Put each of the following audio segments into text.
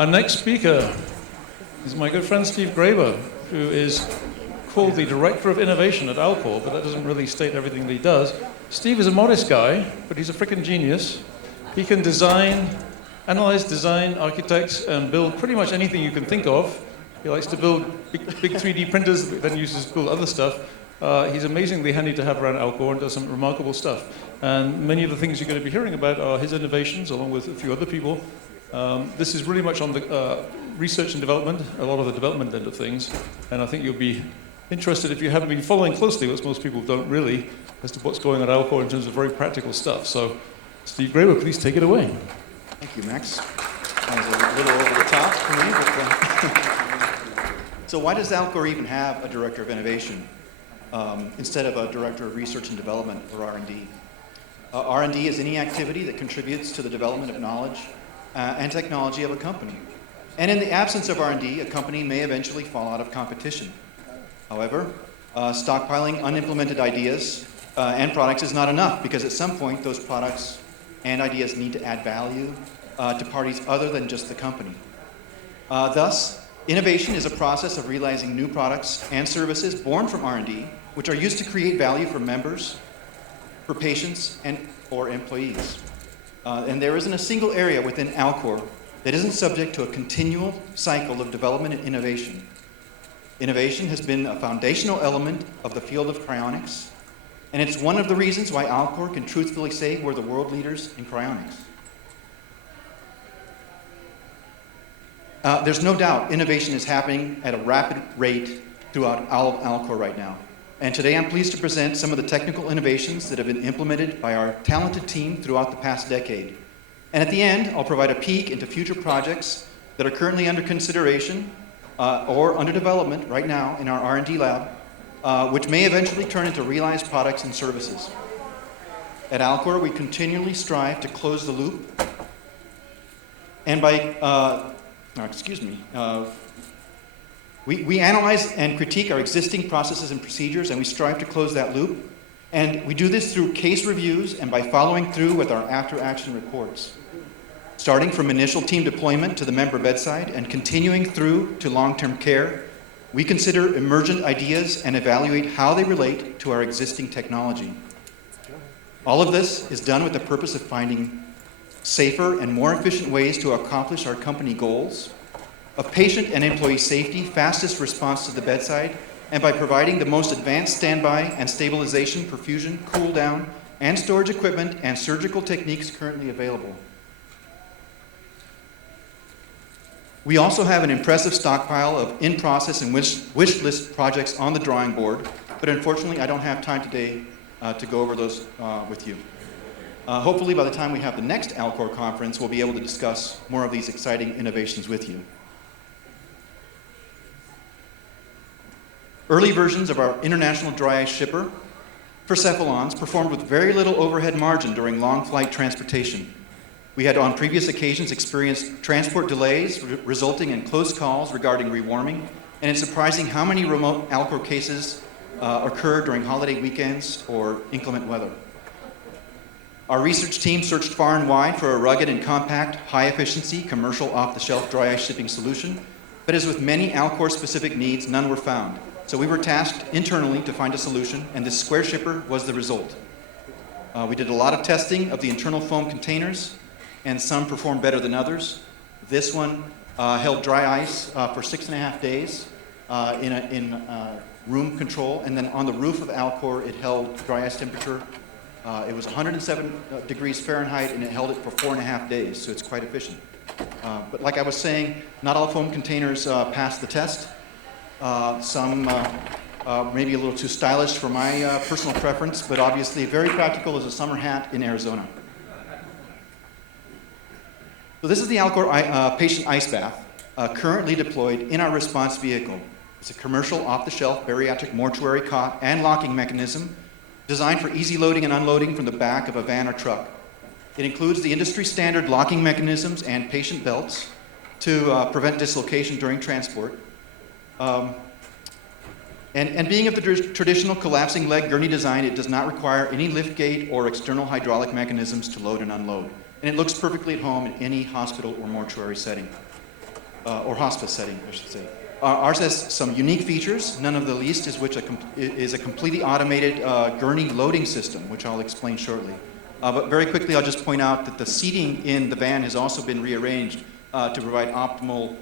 Our next speaker is my good friend Steve Graber, who is called the Director of Innovation at Alcor, but that doesn't really state everything that he does. Steve is a modest guy, but he's a freaking genius. He can analyze, design, architect, and build pretty much anything you can think of. He likes to build big 3D printers that then uses to build other stuff. He's amazingly handy to have around Alcor and does some remarkable stuff. And many of the things you're going to be hearing about are his innovations, along with a few other people. This is really much on the research and development, a lot of the development end of things. And I think you'll be interested, if you haven't been following closely, which most people don't really, as to what's going on at Alcor in terms of very practical stuff. So, Steve Graber, please take it away. Thank you, Max. That was a little over the top for me. But, so why does Alcor even have a Director of Innovation instead of a Director of Research and Development, or R&D? R&D is any activity that contributes to the development of knowledge and technology of a company. And in the absence of R&D, a company may eventually fall out of competition. However, stockpiling unimplemented ideas and products is not enough, because at some point those products and ideas need to add value to parties other than just the company. Thus, innovation is a process of realizing new products and services born from R&D, which are used to create value for members, for patients, and for employees. And there isn't a single area within Alcor that isn't subject to a continual cycle of development and innovation. Innovation has been a foundational element of the field of cryonics, and it's one of the reasons why Alcor can truthfully say we're the world leaders in cryonics. There's no doubt innovation is happening at a rapid rate throughout all of Alcor right now. And today I'm pleased to present some of the technical innovations that have been implemented by our talented team throughout the past decade. And at the end, I'll provide a peek into future projects that are currently under consideration or under development right now in our R&D lab, which may eventually turn into realized products and services. At Alcor, we continually strive to close the loop, and we analyze and critique our existing processes and procedures, and we strive to close that loop. And we do this through case reviews and by following through with our after-action reports. Starting from initial team deployment to the member bedside and continuing through to long-term care, we consider emergent ideas and evaluate how they relate to our existing technology. All of this is done with the purpose of finding safer and more efficient ways to accomplish our company goals of patient and employee safety, fastest response to the bedside, and by providing the most advanced standby and stabilization, perfusion, cool down, and storage equipment and surgical techniques currently available. We also have an impressive stockpile of in-process and wish list projects on the drawing board, but unfortunately I don't have time today to go over those with you. Hopefully by the time we have the next Alcor conference, we'll be able to discuss more of these exciting innovations with you. Early versions of our international dry ice shipper for cephalons performed with very little overhead margin during long flight transportation. We had on previous occasions experienced transport delays resulting in close calls regarding rewarming, and it's surprising how many remote Alcor cases occur during holiday weekends or inclement weather. Our research team searched far and wide for a rugged and compact, high-efficiency, commercial off-the-shelf dry ice shipping solution, but as with many Alcor-specific needs, none were found. So we were tasked internally to find a solution, and this square shipper was the result. We did a lot of testing of the internal foam containers, and some performed better than others. This one held dry ice for 6.5 days in room control, and then on the roof of Alcor, it held dry ice temperature. It was 107 degrees Fahrenheit, and it held it for 4.5 days, so it's quite efficient. But like I was saying, not all foam containers passed the test. Some maybe a little too stylish for my personal preference, but obviously very practical as a summer hat in Arizona. So this is the Alcor patient ice bath, currently deployed in our response vehicle. It's a commercial off-the-shelf bariatric mortuary cot and locking mechanism designed for easy loading and unloading from the back of a van or truck. It includes the industry standard locking mechanisms and patient belts to prevent dislocation during transport. And being of the traditional collapsing leg gurney design, it does not require any lift gate or external hydraulic mechanisms to load and unload. And it looks perfectly at home in any hospital or mortuary setting. or hospice setting, I should say. Ours has some unique features, none of the least is a completely automated gurney loading system, which I'll explain shortly. But very quickly, I'll just point out that the seating in the van has also been rearranged to provide optimal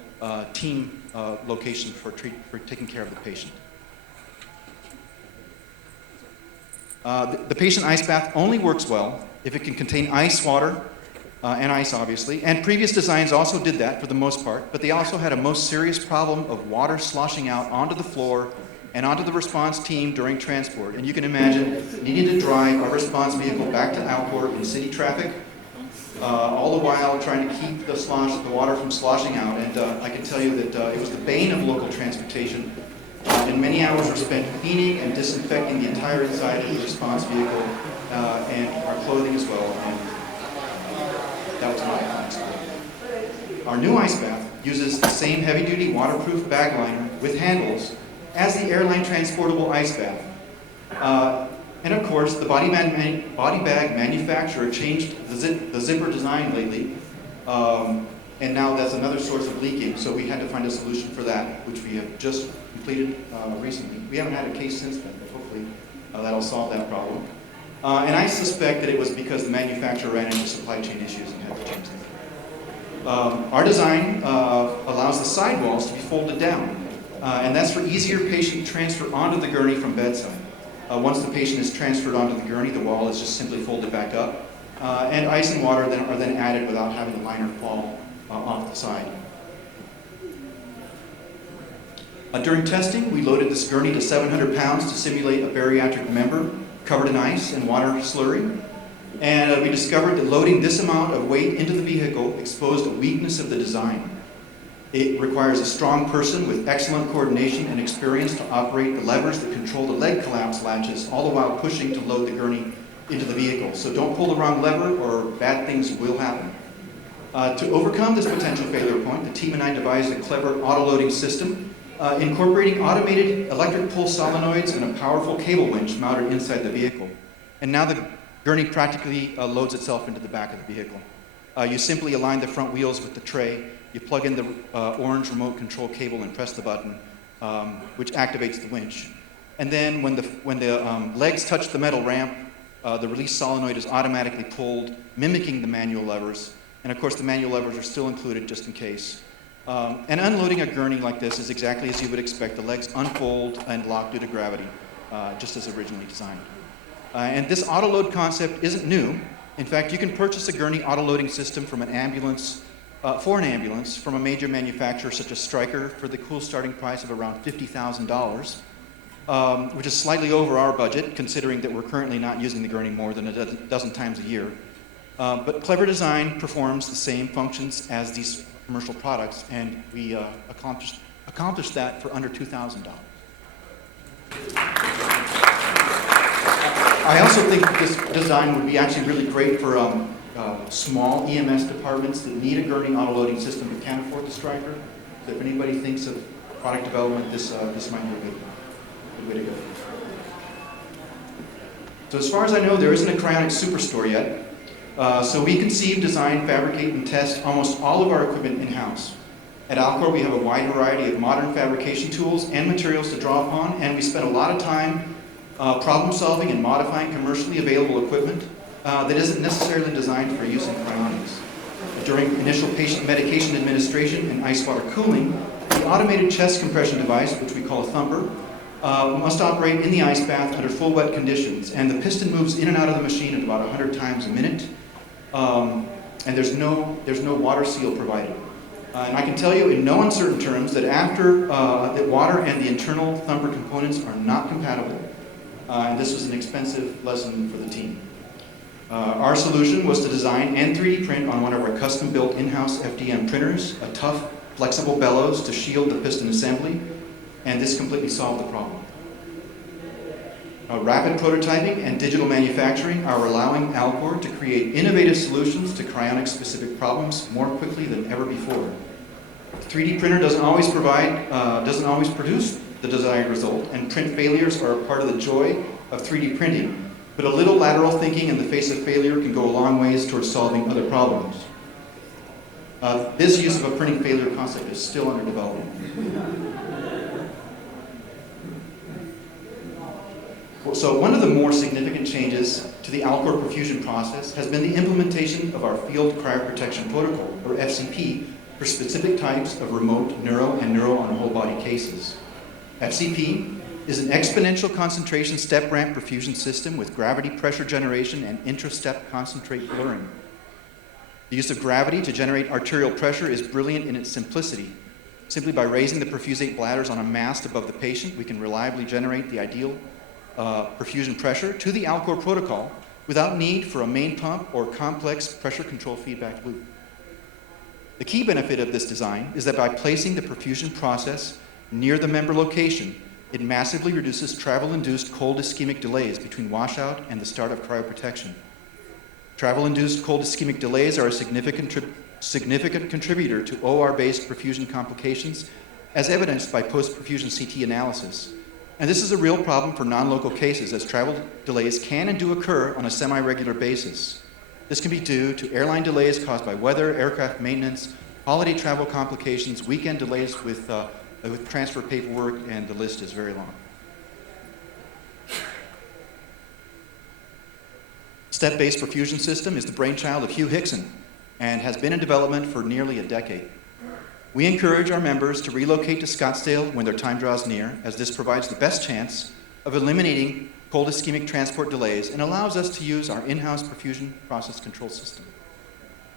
team location for taking care of the patient. The patient ice bath only works well if it can contain ice water and ice, obviously. And previous designs also did that for the most part, but they also had a most serious problem of water sloshing out onto the floor and onto the response team during transport. And you can imagine needing to drive our response vehicle back to Alcor in city traffic, all the while trying to keep the water from sloshing out. And I can tell you that it was the bane of local transportation. And many hours were spent cleaning and disinfecting the entire inside of the response vehicle and our clothing as well. And that was not unexpected. Our new ice bath uses the same heavy-duty waterproof bag liner with handles as the airline transportable ice bath. And of course, the body bag manufacturer changed the zipper design lately, and now that's another source of leaking, so we had to find a solution for that, which we have just completed recently. We haven't had a case since then, but hopefully that'll solve that problem. And I suspect that it was because the manufacturer ran into supply chain issues and had to change them. Our design allows the sidewalls to be folded down, and that's for easier patient transfer onto the gurney from bedside. Once the patient is transferred onto the gurney, the wall is just simply folded back up, and ice and water are then added without having the liner fall off the side. During testing, we loaded this gurney to 700 pounds to simulate a bariatric member covered in ice and water slurry. And we discovered that loading this amount of weight into the vehicle exposed a weakness of the design. It requires a strong person with excellent coordination and experience to operate the levers that control the leg collapse latches, all the while pushing to load the gurney into the vehicle. So don't pull the wrong lever or bad things will happen. To overcome this potential failure point, the team and I devised a clever auto-loading system incorporating automated electric pull solenoids and a powerful cable winch mounted inside the vehicle. And now the gurney practically loads itself into the back of the vehicle. You simply align the front wheels with the tray, you plug in the orange remote control cable and press the button, which activates the winch. And then when the legs touch the metal ramp, the release solenoid is automatically pulled, mimicking the manual levers. And of course, the manual levers are still included just in case. And unloading a gurney like this is exactly as you would expect. The legs unfold and lock due to gravity, just as originally designed. And this auto-load concept isn't new. In fact, you can purchase a gurney auto-loading system from an ambulance, from a major manufacturer such as Stryker for the cool starting price of around $50,000, which is slightly over our budget, considering that we're currently not using the gurney more than a dozen times a year. But clever design performs the same functions as these commercial products, and we accomplished that for under $2,000. I also think this design would be actually really great for small EMS departments that need a gurney auto-loading system but can't afford the Stryker. So if anybody thinks of product development, this might be a good way to go. So as far as I know, there isn't a Cryonics superstore yet. So we conceive, design, fabricate, and test almost all of our equipment in-house. At Alcor, we have a wide variety of modern fabrication tools and materials to draw upon, and we spend a lot of time problem solving and modifying commercially available equipment that isn't necessarily designed for use in cryonics. During initial patient medication administration and ice water cooling, the automated chest compression device, which we call a thumper, must operate in the ice bath under full wet conditions, and the piston moves in and out of the machine at about 100 times a minute, and there's no water seal provided. And I can tell you in no uncertain terms that after that water and the internal thumper components are not compatible, and this was an expensive lesson for the team. Our solution was to design and 3D print on one of our custom-built in-house FDM printers a tough, flexible bellows to shield the piston assembly, and this completely solved the problem. Rapid prototyping and digital manufacturing are allowing Alcor to create innovative solutions to cryonics-specific problems more quickly than ever before. The 3D printer doesn't always produce the desired result, and print failures are a part of the joy of 3D printing. But a little lateral thinking in the face of failure can go a long ways towards solving other problems. This use of a printing failure concept is still under development. So one of the more significant changes to the Alcor perfusion process has been the implementation of our Field Cryoprotection Protocol, or FCP, for specific types of remote neuro and neuro-on-whole-body cases. FCP is an exponential concentration step-ramp perfusion system with gravity pressure generation and intra-step concentrate blurring. The use of gravity to generate arterial pressure is brilliant in its simplicity. Simply by raising the perfusate bladders on a mast above the patient, we can reliably generate the ideal perfusion pressure to the Alcor protocol without need for a main pump or complex pressure control feedback loop. The key benefit of this design is that by placing the perfusion process near the member location, it massively reduces travel-induced cold ischemic delays between washout and the start of cryoprotection. Travel-induced cold ischemic delays are a significant contributor to OR-based perfusion complications, as evidenced by post-perfusion CT analysis. And this is a real problem for non-local cases, as travel delays can and do occur on a semi-regular basis. This can be due to airline delays caused by weather, aircraft maintenance, holiday travel complications, weekend delays with transfer paperwork, and the list is very long. Step-based perfusion system is the brainchild of Hugh Hickson and has been in development for nearly a decade. We encourage our members to relocate to Scottsdale when their time draws near, as this provides the best chance of eliminating cold ischemic transport delays and allows us to use our in-house perfusion process control system.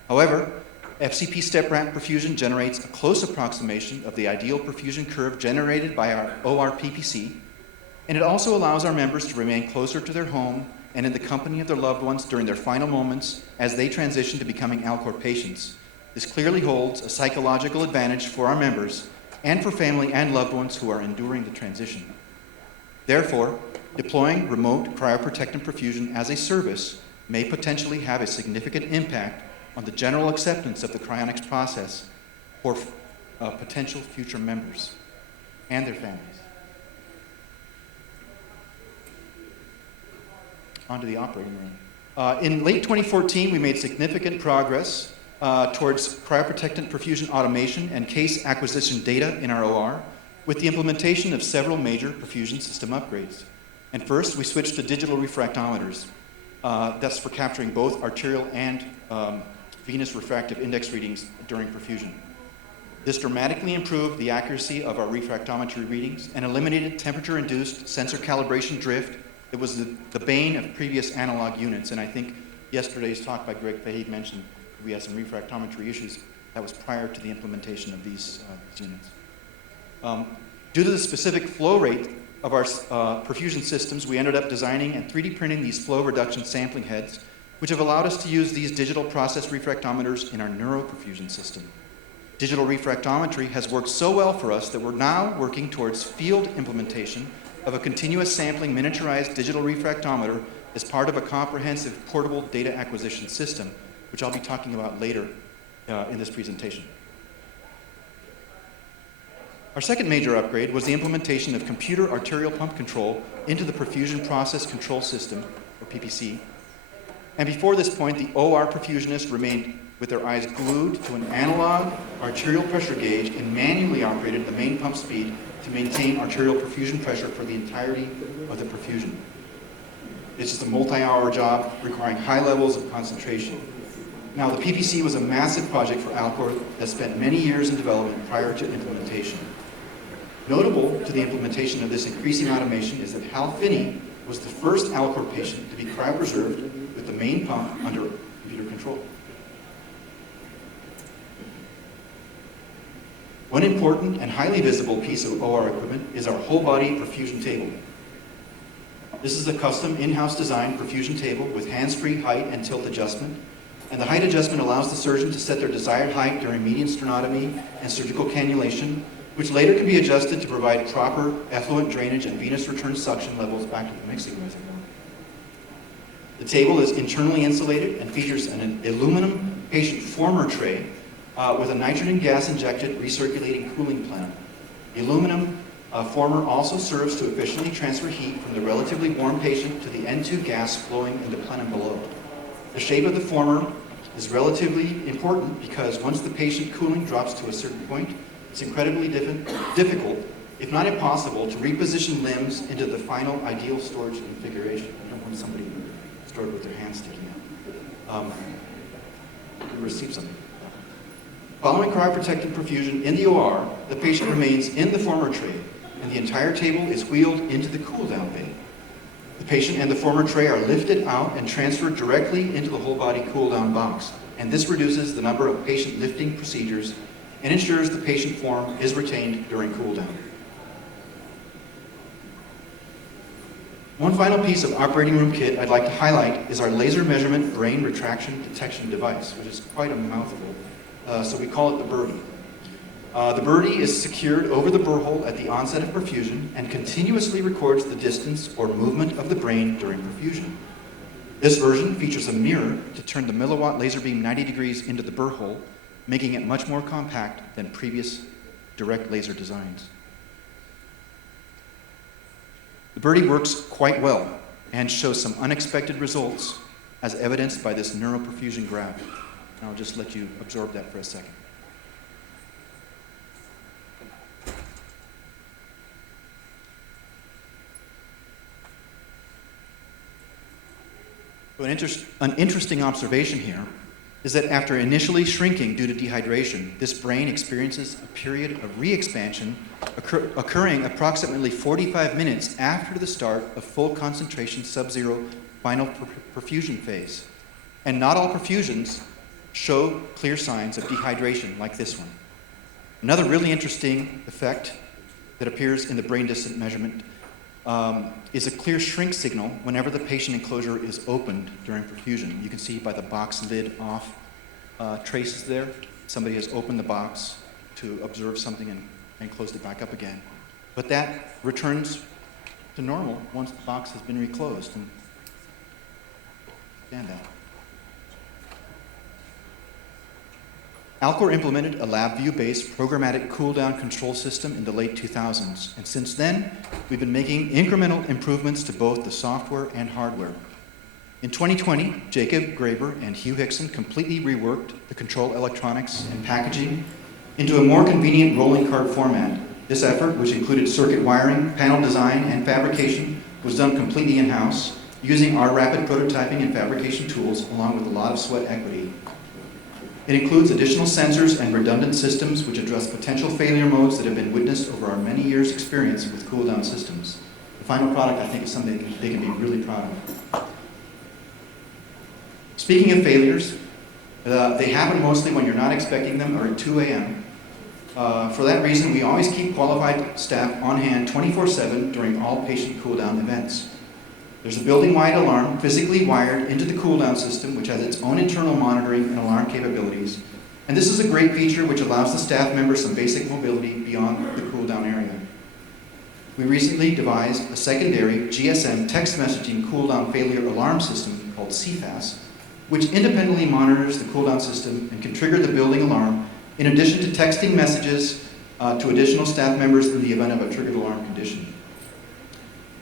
However, FCP step-ramp perfusion generates a close approximation of the ideal perfusion curve generated by our OR PPC, and it also allows our members to remain closer to their home and in the company of their loved ones during their final moments as they transition to becoming Alcor patients. This clearly holds a psychological advantage for our members and for family and loved ones who are enduring the transition. Therefore, deploying remote cryoprotectant perfusion as a service may potentially have a significant impact on the general acceptance of the cryonics process for potential future members and their families. On to the operating room. In late 2014, we made significant progress towards cryoprotectant perfusion automation and case acquisition data in our OR with the implementation of several major perfusion system upgrades. And first, we switched to digital refractometers. That's for capturing both arterial and venous refractive index readings during perfusion. This dramatically improved the accuracy of our refractometry readings and eliminated temperature-induced sensor calibration drift. It was the bane of previous analog units, and I think yesterday's talk by Greg Fahey mentioned we had some refractometry issues. That was prior to the implementation of these units. Due to the specific flow rate of our perfusion systems, we ended up designing and 3D printing these flow reduction sampling heads, which have allowed us to use these digital process refractometers in our neuroperfusion system. Digital refractometry has worked so well for us that we're now working towards field implementation of a continuous sampling miniaturized digital refractometer as part of a comprehensive portable data acquisition system, which I'll be talking about later in this presentation. Our second major upgrade was the implementation of computer arterial pump control into the perfusion process control system, or PPC. And before this point, the OR perfusionist remained with their eyes glued to an analog arterial pressure gauge and manually operated the main pump speed to maintain arterial perfusion pressure for the entirety of the perfusion. It's just a multi-hour job requiring high levels of concentration. Now, the PPC was a massive project for Alcor that spent many years in development prior to implementation. Notable to the implementation of this increasing automation is that Hal Finney was the first Alcor patient to be cryopreserved with the main pump under computer control. One important and highly visible piece of OR equipment is our whole body perfusion table. This is a custom in-house designed perfusion table with hands-free height and tilt adjustment. And the height adjustment allows the surgeon to set their desired height during median sternotomy and surgical cannulation, which later can be adjusted to provide proper effluent drainage and venous return suction levels back to the mixing reservoir. The table is internally insulated and features an aluminum patient former tray with a nitrogen gas injected recirculating cooling plenum. The aluminum former also serves to efficiently transfer heat from the relatively warm patient to the N2 gas flowing in the plenum below. The shape of the former is relatively important because once the patient cooling drops to a certain point, it's incredibly difficult, if not impossible, to reposition limbs into the final ideal storage configuration. You don't want somebody stored with their hands sticking out. We received something. Following cryoprotected perfusion in the OR, the patient remains in the former tray, and the entire table is wheeled into the cool-down bay. The patient and the former tray are lifted out and transferred directly into the whole-body cool-down box, and this reduces the number of patient lifting procedures and ensures the patient form is retained during cool-down. One final piece of operating room kit I'd like to highlight is our laser measurement brain retraction detection device, which is quite a mouthful, so we call it the Birdie. The Birdie is secured over the burr hole at the onset of perfusion and continuously records the distance or movement of the brain during perfusion. This version features a mirror to turn the milliwatt laser beam 90 degrees into the burr hole, making it much more compact than previous direct laser designs. The Birdie works quite well and shows some unexpected results as evidenced by this neuroperfusion graph. And I'll just let you absorb that for a second. So an interesting observation here is that after initially shrinking due to dehydration, this brain experiences a period of re-expansion occurring approximately 45 minutes after the start of full concentration sub-zero final perfusion phase. And not all perfusions show clear signs of dehydration like this one. Another really interesting effect that appears in the brain distance measurement is a clear shrink signal whenever the patient enclosure is opened during perfusion. You can see by the box lid off traces there. Somebody has opened the box to observe something and closed it back up again. But that returns to normal once the box has been reclosed. And stand that. Alcor implemented a LabVIEW-based programmatic cool-down control system in the late 2000s, and since then, we've been making incremental improvements to both the software and hardware. In 2020, Jacob Graber and Hugh Hickson completely reworked the control electronics and packaging into a more convenient rolling cart format. This effort, which included circuit wiring, panel design, and fabrication, was done completely in-house, using our rapid prototyping and fabrication tools, along with a lot of sweat equity. It includes additional sensors and redundant systems which address potential failure modes that have been witnessed over our many years' experience with cool-down systems. The final product, I think, is something they can be really proud of. Speaking of failures, they happen mostly when you're not expecting them or at 2 a.m. For that reason, we always keep qualified staff on hand 24/7 during all patient cool-down events. There's a building-wide alarm physically wired into the cool-down system, which has its own internal monitoring and alarm capabilities. And this is a great feature which allows the staff members some basic mobility beyond the cool-down area. We recently devised a secondary GSM text messaging cool-down failure alarm system called CFAS, which independently monitors the cool-down system and can trigger the building alarm, in addition to texting messages to additional staff members in the event of a triggered alarm condition.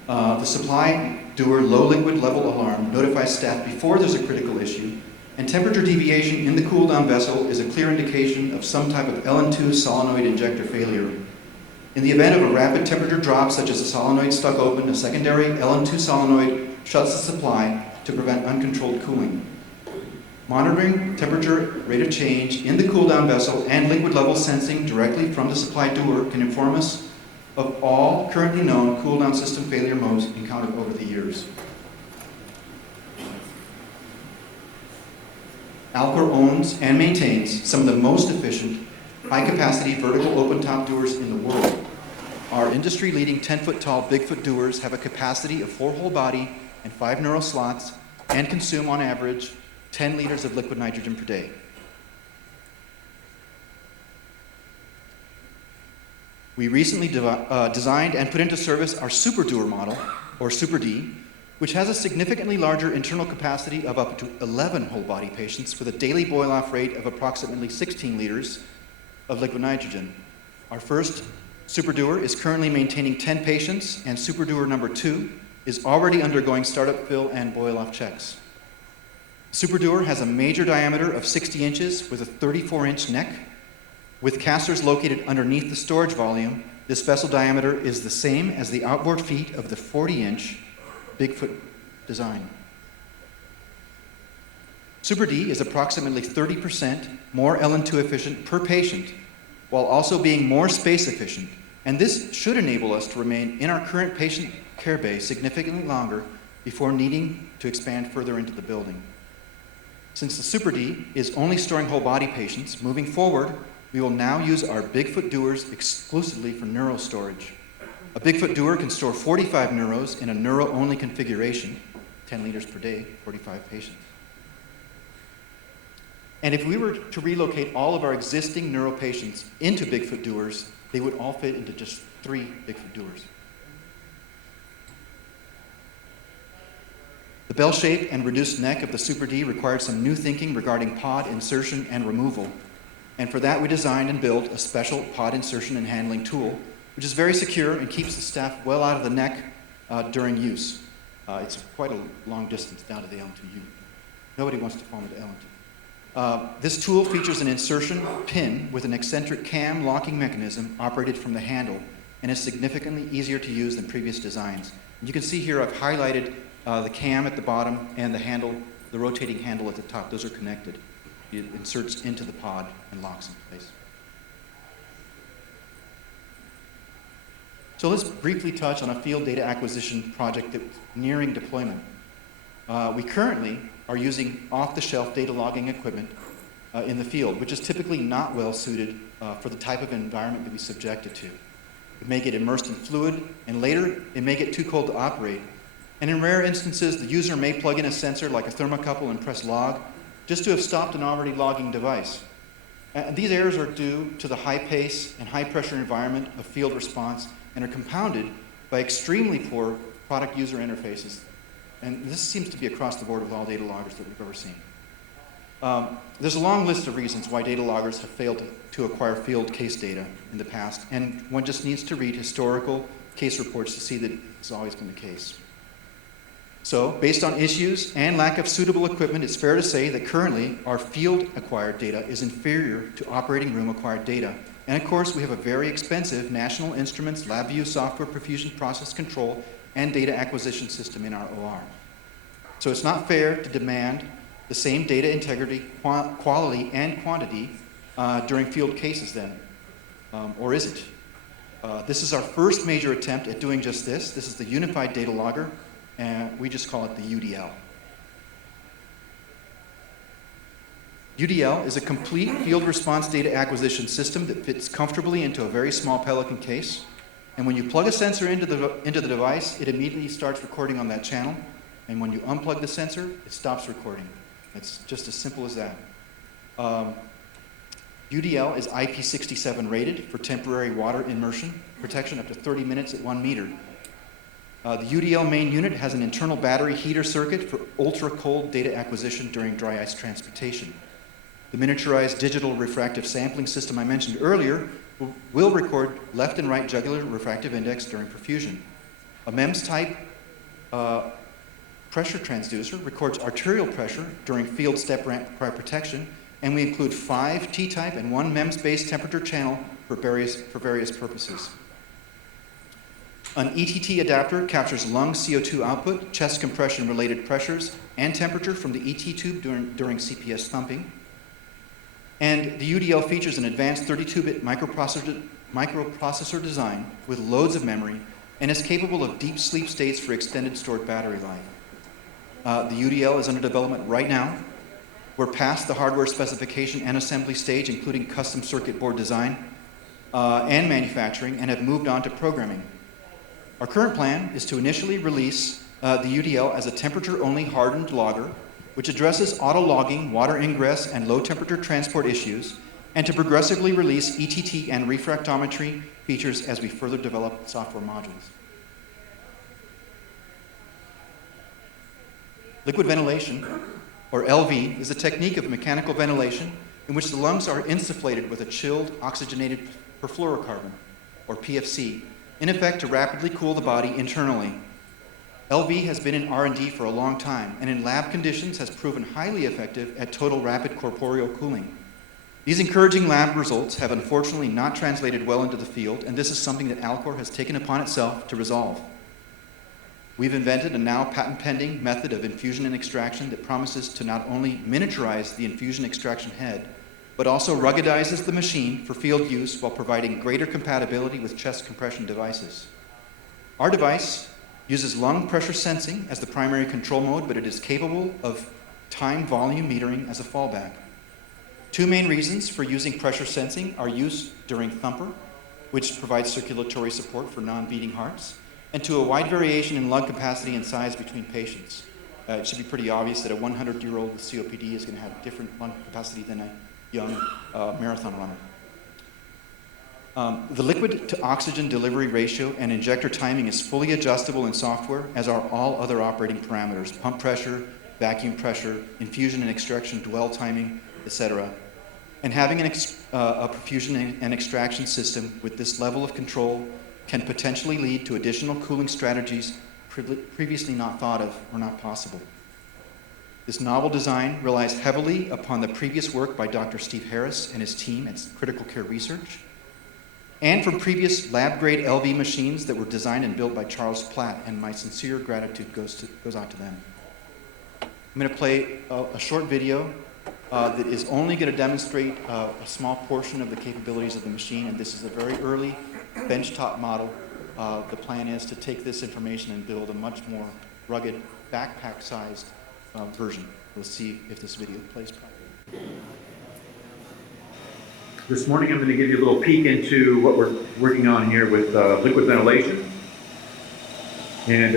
The supply doer low liquid level alarm notifies staff before there's a critical issue, and temperature deviation in the cool-down vessel is a clear indication of some type of LN2 solenoid injector failure. In the event of a rapid temperature drop, such as a solenoid stuck open, a secondary LN2 solenoid shuts the supply to prevent uncontrolled cooling. Monitoring temperature rate of change in the cool-down vessel and liquid level sensing directly from the supply doer can inform us of all currently known cool-down system failure modes encountered over the years. Alcor owns and maintains some of the most efficient, high-capacity vertical open-top dewars in the world. Our industry-leading 10-foot tall Bigfoot dewars have a capacity of 4 whole body and 5 neural slots and consume, on average, 10 liters of liquid nitrogen per day. We recently designed and put into service our Super Doer model, or Super D, which has a significantly larger internal capacity of up to 11 whole body patients with a daily boil-off rate of approximately 16 liters of liquid nitrogen. Our first Super Doer is currently maintaining 10 patients, and Super Doer number 2 is already undergoing startup fill and boil-off checks. Superdoer has a major diameter of 60 inches with a 34-inch neck. With casters located underneath the storage volume, this vessel diameter is the same as the outboard feet of the 40-inch Bigfoot design. Super D is approximately 30% more LN2 efficient per patient, while also being more space efficient. And this should enable us to remain in our current patient care bay significantly longer before needing to expand further into the building. Since the Super D is only storing whole body patients, moving forward, we will now use our Bigfoot Doers exclusively for neuro storage. A Bigfoot Doer can store 45 neuros in a neuro-only configuration, 10 liters per day, 45 patients. And if we were to relocate all of our existing neuro patients into Bigfoot Doers, they would all fit into just 3 Bigfoot Doers. The bell shape and reduced neck of the Super D required some new thinking regarding pod insertion and removal. And for that, we designed and built a special pod insertion and handling tool, which is very secure and keeps the staff well out of the neck during use. It's quite a long distance down to the LN2U. Nobody wants to fall into LN2. This tool features an insertion pin with an eccentric cam locking mechanism operated from the handle and is significantly easier to use than previous designs. And you can see here I've highlighted the cam at the bottom and the handle, the rotating handle at the top. Those are connected. It inserts into the pod and locks in place. So let's briefly touch on a field data acquisition project that's nearing deployment. We currently are using off-the-shelf data logging equipment in the field, which is typically not well suited for the type of environment that we subject it to. It may get immersed in fluid, and later it may get too cold to operate. And in rare instances, the user may plug in a sensor like a thermocouple and press log just to have stopped an already logging device. These errors are due to the high pace and high pressure environment of field response and are compounded by extremely poor product user interfaces. And this seems to be across the board with all data loggers that we've ever seen. There's a long list of reasons why data loggers have failed to acquire field case data in the past, and one just needs to read historical case reports to see that it's always been the case. So, based on issues and lack of suitable equipment, it's fair to say that currently our field-acquired data is inferior to operating room-acquired data. And of course, we have a very expensive National Instruments LabVIEW software perfusion process control and data acquisition system in our OR. So it's not fair to demand the same data integrity, quality, and quantity during field cases then, or is it? This is our first major attempt at doing just this. This is the Unified Data Logger, and we just call it the UDL. UDL is a complete field response data acquisition system that fits comfortably into a very small Pelican case. And when you plug a sensor into the device, it immediately starts recording on that channel. And when you unplug the sensor, it stops recording. It's just as simple as that. UDL is IP67 rated for temporary water immersion protection up to 30 minutes at 1 meter. The UDL main unit has an internal battery heater circuit for ultra-cold data acquisition during dry ice transportation. The miniaturized digital refractive sampling system I mentioned earlier will record left and right jugular refractive index during perfusion. A MEMS-type pressure transducer records arterial pressure during field step ramp cryoprotection, and we include 5 T-type and 1 MEMS-based temperature channel for various purposes. An ETT adapter captures lung CO2 output, chest compression-related pressures, and temperature from the ET tube during CPS thumping. And the UDL features an advanced 32-bit microprocessor design with loads of memory and is capable of deep sleep states for extended stored battery life. The UDL is under development right now. We're past the hardware specification and assembly stage, including custom circuit board design and manufacturing, and have moved on to programming. Our current plan is to initially release the UDL as a temperature-only hardened logger, which addresses auto-logging, water ingress, and low-temperature transport issues, and to progressively release ETT and refractometry features as we further develop software modules. Liquid ventilation, or LV, is a technique of mechanical ventilation in which the lungs are insufflated with a chilled oxygenated perfluorocarbon, or PFC, in effect to rapidly cool the body internally. LV has been in R&D for a long time, and in lab conditions has proven highly effective at total rapid corporeal cooling. These encouraging lab results have unfortunately not translated well into the field, and this is something that Alcor has taken upon itself to resolve. We've invented a now patent-pending method of infusion and extraction that promises to not only miniaturize the infusion extraction head, but also ruggedizes the machine for field use while providing greater compatibility with chest compression devices. Our device uses lung pressure sensing as the primary control mode, but it is capable of time volume metering as a fallback. Two main reasons for using pressure sensing are use during thumper, which provides circulatory support for non-beating hearts, and to a wide variation in lung capacity and size between patients. It should be pretty obvious that a 100-year-old with COPD is going to have different lung capacity than a young marathon runner. The liquid to oxygen delivery ratio and injector timing is fully adjustable in software, as are all other operating parameters: pump pressure, vacuum pressure, infusion and extraction dwell timing, etc. And having a perfusion and extraction system with this level of control can potentially lead to additional cooling strategies previously not thought of or not possible. This novel design relies heavily upon the previous work by Dr. Steve Harris and his team at Critical Care Research, and from previous lab-grade LV machines that were designed and built by Charles Platt, and my sincere gratitude goes out to them. I'm going to play a short video that is only going to demonstrate a small portion of the capabilities of the machine, and this is a very early benchtop model. The plan is to take this information and build a much more rugged, backpack-sized version. We'll see if this video plays properly. This morning I'm going to give you a little peek into what we're working on here with liquid ventilation. And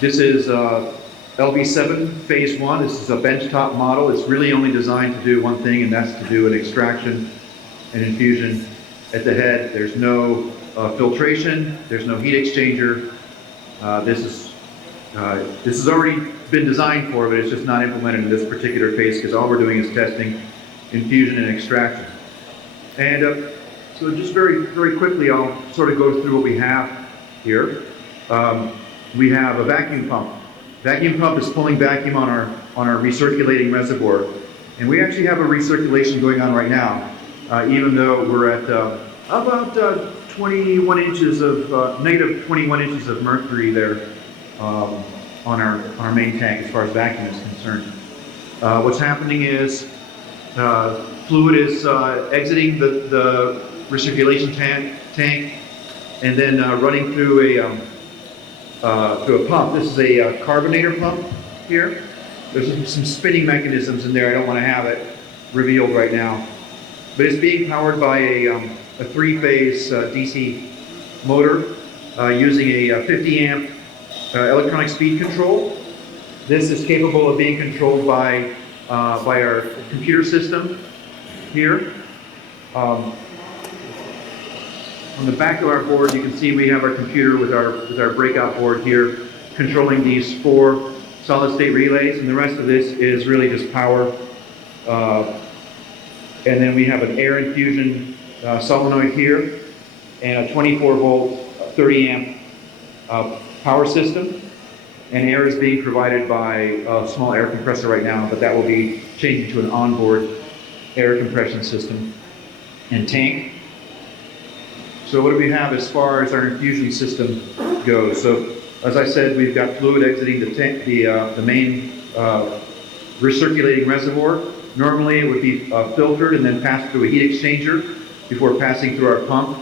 this is LV7 phase 1. This is a benchtop model. It's really only designed to do one thing, and that's to do an extraction and infusion at the head. There's no filtration, there's no heat exchanger. This has already been designed for, but it's just not implemented in this particular phase because all we're doing is testing infusion and extraction. And so just very quickly, I'll sort of go through what we have here. We have a vacuum pump. Vacuum pump is pulling vacuum on our recirculating reservoir. And we actually have a recirculation going on right now, even though we're at about 21 inches of, negative 21 inches of mercury there on our main tank as far as vacuum is concerned. What's happening is fluid is exiting the recirculation tank and then running through a pump. This is a carbonator pump here. There's some spinning mechanisms in there. I don't want to have it revealed right now. But it's being powered by a three-phase DC motor using a 50 amp electronic speed control. This is capable of being controlled by our computer system here. On the back of our board, you can see we have our computer with our breakout board here, controlling these 4 solid-state relays, and the rest of this is really just power. And then we have an air infusion solenoid here, and a 24-volt, 30 amp power system. And air is being provided by a small air compressor right now, but that will be changing to an onboard air compression system and tank. So what do we have as far as our infusion system goes? So as I said, we've got fluid exiting the tank, the main recirculating reservoir. Normally it would be filtered and then passed through a heat exchanger before passing through our pump.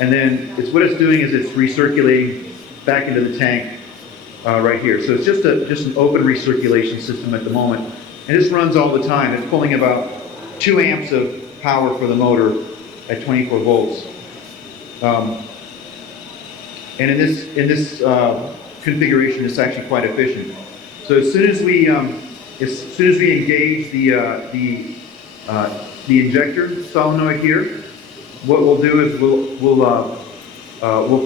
And then what it's doing is it's recirculating back into the tank right here. So it's just an open recirculation system at the moment. And this runs all the time. It's pulling about 2 amps of power for the motor at 24 volts. And in this configuration, it's actually quite efficient. So as soon as we engage the injector solenoid here, what we'll do is we'll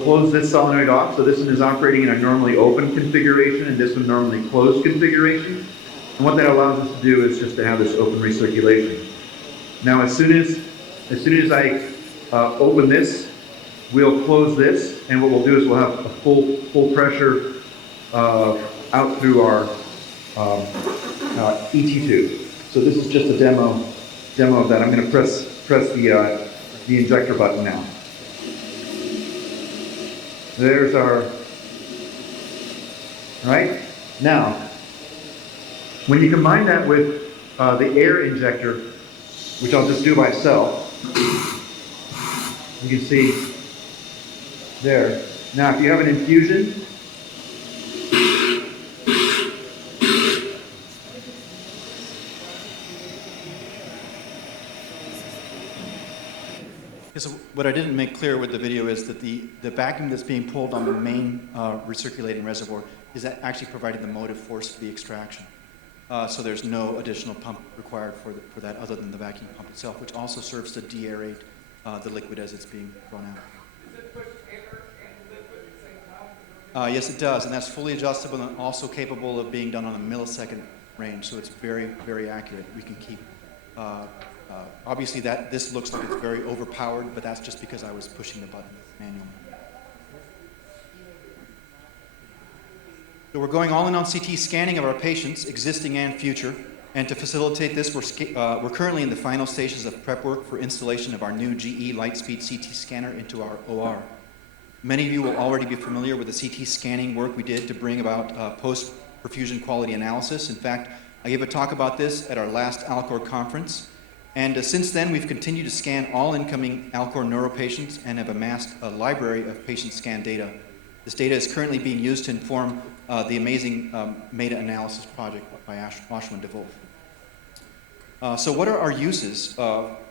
close this solenoid off. So this one is operating in a normally open configuration, and this one normally closed configuration. And what that allows us to do is just to have this open recirculation. Now, as soon as I open this we'll close this, and what we'll do is we'll have a full pressure out through our ET tube. So this is just a demo of that. I'm going to press the injector button now. There's our, right? Now, when you combine that with the air injector, which I'll just do by itself, you can see there. Now, if you have an infusion, So what I didn't make clear with the video is that the vacuum that's being pulled on the main recirculating reservoir is actually providing the motive force for the extraction. So there's no additional pump required for that other than the vacuum pump itself, which also serves to deaerate the liquid as it's being thrown out. Does it push air and liquid at the same time? Yes, it does, and that's fully adjustable and also capable of being done on a millisecond range, so it's very, very accurate. We can keep, obviously this looks like it's very overpowered, but that's just because I was pushing the button manually. So we're going all in on CT scanning of our patients, existing and future, and to facilitate this, we're currently in the final stages of prep work for installation of our new GE Lightspeed CT scanner into our OR. Many of you will already be familiar with the CT scanning work we did to bring about post-perfusion quality analysis. In fact, I gave a talk about this at our last Alcor conference. And since then, we've continued to scan all incoming Alcor neuro patients and have amassed a library of patient scan data. This data is currently being used to inform the amazing meta-analysis project by Ashwin DeVolf. So what are our uses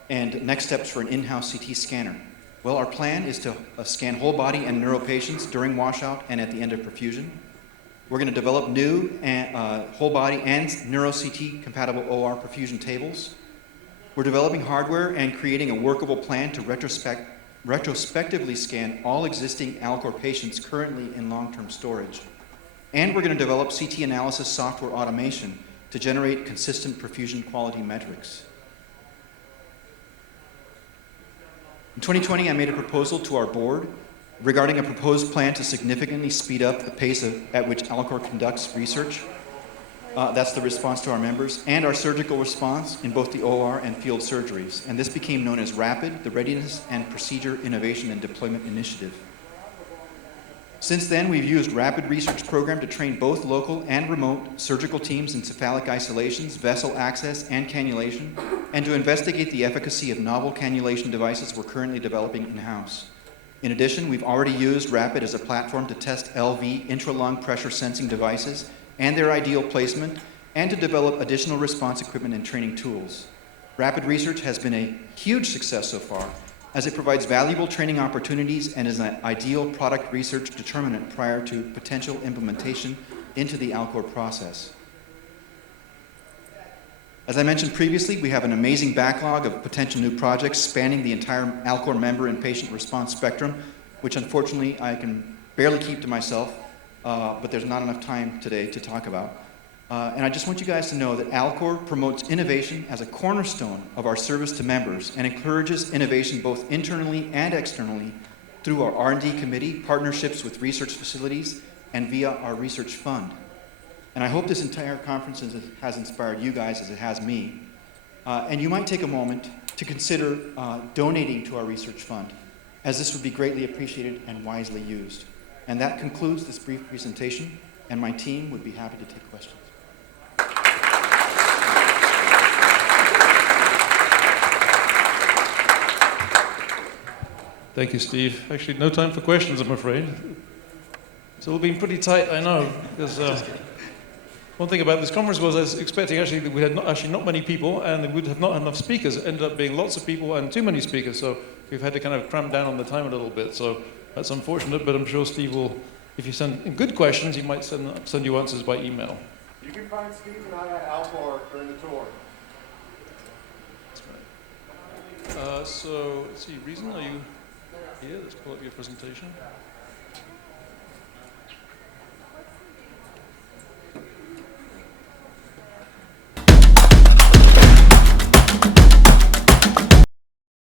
and next steps for an in-house CT scanner? Well, our plan is to scan whole body and neuro patients during washout and at the end of perfusion. We're going to develop new whole body and neuro CT compatible OR perfusion tables. We're developing hardware and creating a workable plan to retrospectively scan all existing Alcor patients currently in long-term storage. And we're going to develop CT analysis software automation to generate consistent perfusion quality metrics. In 2020, I made a proposal to our board regarding a proposed plan to significantly speed up the pace at which Alcor conducts research. That's the response to our members, and our surgical response in both the OR and field surgeries. And this became known as RAPID, the Readiness and Procedure Innovation and Deployment Initiative. Since then, we've used RAPID research program to train both local and remote surgical teams in cephalic isolations, vessel access, and cannulation, and to investigate the efficacy of novel cannulation devices we're currently developing in-house. In addition, we've already used RAPID as a platform to test LV intralung pressure sensing devices and their ideal placement, and to develop additional response equipment and training tools. RAPID research has been a huge success so far, as it provides valuable training opportunities and is an ideal product research determinant prior to potential implementation into the Alcor process. As I mentioned previously, we have an amazing backlog of potential new projects spanning the entire Alcor member and patient response spectrum, which unfortunately I can barely keep to myself, but there's not enough time today to talk about. And I just want you guys to know that Alcor promotes innovation as a cornerstone of our service to members and encourages innovation both internally and externally through our R&D committee, partnerships with research facilities, and via our research fund. And I hope this entire conference has inspired you guys as it has me. And you might take a moment to consider donating to our research fund, as this would be greatly appreciated and wisely used. And that concludes this brief presentation, and my team would be happy to take questions. Thank you, Steve. Actually, no time for questions, I'm afraid. It's all been pretty tight, I know, because one thing about this conference was I was expecting actually that we had not many people, and we would have not had enough speakers. It ended up being lots of people and too many speakers, so we've had to kind of cram down on the time a little bit. So that's unfortunate, but I'm sure Steve will, if you send in good questions, he might send you answers by email. You can find Steve and I at Alcor during the tour. That's right. So let's see, Reason, are you here? Let's pull up your presentation.